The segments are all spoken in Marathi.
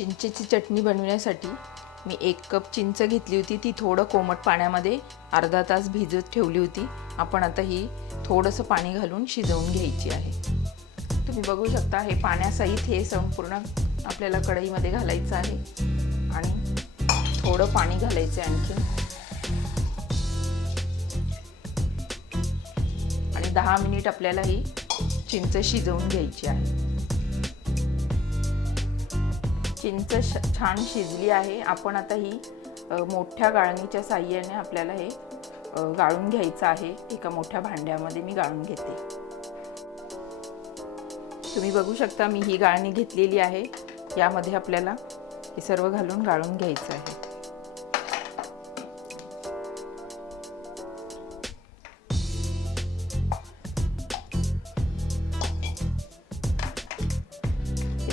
चिंचेची चटणी बनवण्यासाठी मी 1 कप चिंच घेतली होती। ती थोडं कोमट पाण्यामध्ये अर्धा तास भिजत ठेवली होती। आपण आता ही थोडंसं पाणी घालून शिजवून घ्यायची आहे। तुम्ही बघू शकता हे पाण्यासहित हे संपूर्ण आपल्याला कढईमध्ये घालायचं आहे आणि थोडं पाणी घालायचं आणखी आणि 10 मिनिट आपल्याला ही चिंच शिजवून घ्यायची आहे। चिंच छान शिजली आहे। आपण आता ही मोठ्या गाळणीच्या साहाय्याने आपल्याला हे गाळून घ्यायचं आहे। एका मोठ्या भांड्यामध्ये मी गाळून घेते। तुम्ही बघू शकता मी ही गाळणी घेतलेली आहे। यामध्ये आपल्याला हे सर्व घालून गाळून घ्यायचं आहे।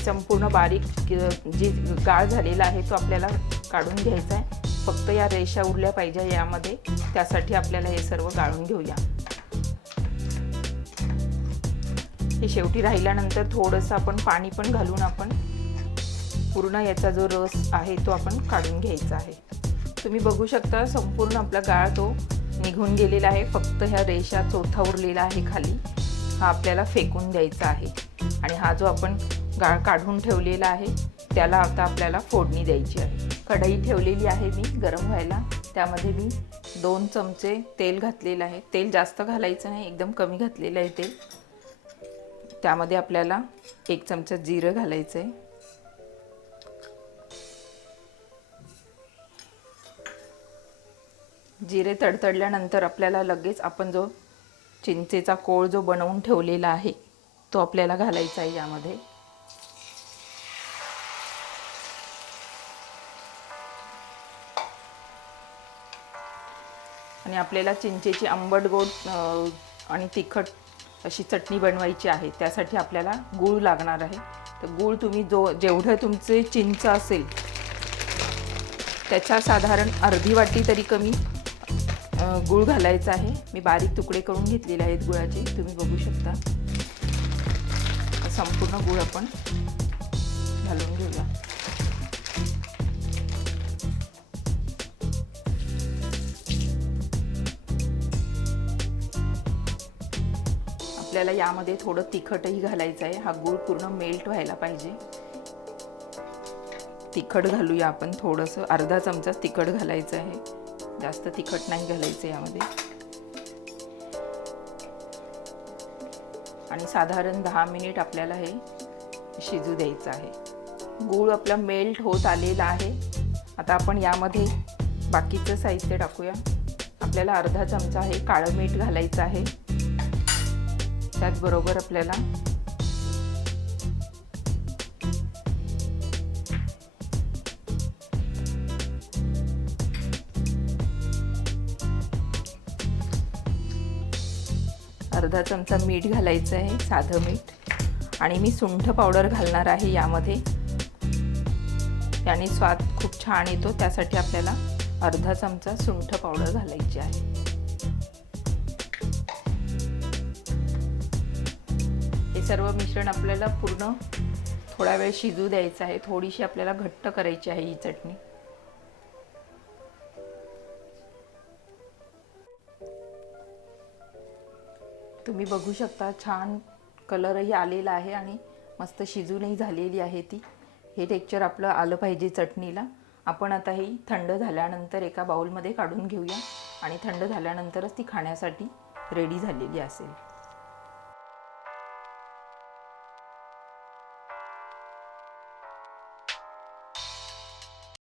संपूर्ण बारीक जी गाळ झालेला आहे तो आपल्याला काढून घ्यायचा आहे। फक्त या रेषा उरल्या पाहिजे यामध्ये, त्यासाठी आपल्याला हे सर्व गाळून घेऊया। हे शेवटी राहिल्यानंतर थोडंसं आपण पाणी पण घालून आपण पूर्ण याचा जो रस आहे तो आपण काढून घ्यायचा आहे। तुम्ही बघू शकता संपूर्ण आपला गाळ तो निघून गेलेला आहे। फक्त ह्या रेषा चोथा उरलेला आहे खाली, हा आपल्याला फेकून द्यायचा आहे। आणि हा जो आपण गाळ काढून ठेवलेला आहे त्याला आता आपल्याला फोडणी द्यायची आहे। कढई ठेवलेली आहे मी गरम व्हायला। त्यामध्ये मी 2 चमचे तेल घातलेलं आहे। तेल जास्त घालायचं नाही, एकदम कमी घातलेलं आहे तेल। त्यामध्ये आपल्याला 1 चमचा जिरं घालायचं आहे। जिरे तडतडल्यानंतर आपल्याला लगेच आपण जो चिंचेचा कोळ जो बनवून ठेवलेला आहे तो आपल्याला घालायचा आहे यामध्ये। आणि आपल्याला चिंचेची आंबट गोड आणि तिखट अशी चटणी बनवायची आहे। त्यासाठी आपल्याला गूळ लागणार आहे। तर गूळ तुम्ही जेवढं तुमचे चिंच असेल त्याच्या साधारण अर्धी वाटी तरी कमी गूळ घालायचा आहे। मी बारीक तुकडे करून घेतलेले आहेत गुळाचे, तुम्ही बघू शकता। संपूर्ण गूळ आपण घालून घेऊया। आपल्याला यामध्ये थोडं तिखटही घालायचं आहे। हा गूळ पूर्ण मेल्ट व्हायला पाहिजे। तिखट घालूया आपण थोडंसं, अर्धा चमचा तिखट घालायचं आहे। जास्त तिखट नाही घालायचं यामध्ये। आणि साधारण 10 मिनिट आपल्याला हे शिजू द्यायचं आहे। गूळ आपला मेल्ट होत आलेला आहे। आता आपण यामध्ये बाकीचं साहित्य टाकूया। आपल्याला अर्धा चमचा हे काळं मीठ घालायचं आहे। त्याचबरोबर आपल्याला अर्धा चमचा मीठ घालायचं आहे, साधं मीठ। आणि मी सुंठ पावडर घालणार आहे यामध्ये। त्याने स्वाद खूप छान येतो, त्यासाठी आपल्याला अर्धा चमचा सुंठ पावडर घालायची आहे। हे सर्व मिश्रण आपल्याला पूर्ण थोडा वेळ शिजू द्यायचं आहे। थोडीशी आपल्याला घट्ट करायची आहे ही चटणी। तुम्ही बघू शकता छान कलरही आलेला आहे आणि मस्त शिजूनही झालेली आहे ती। हे टेक्स्चर आपलं आलं पाहिजे चटणीला। आपण आता ही थंड झाल्यानंतर एका बाउलमध्ये काढून घेऊया आणि थंड झाल्यानंतरच ती खाण्यासाठी रेडी झालेली असेल।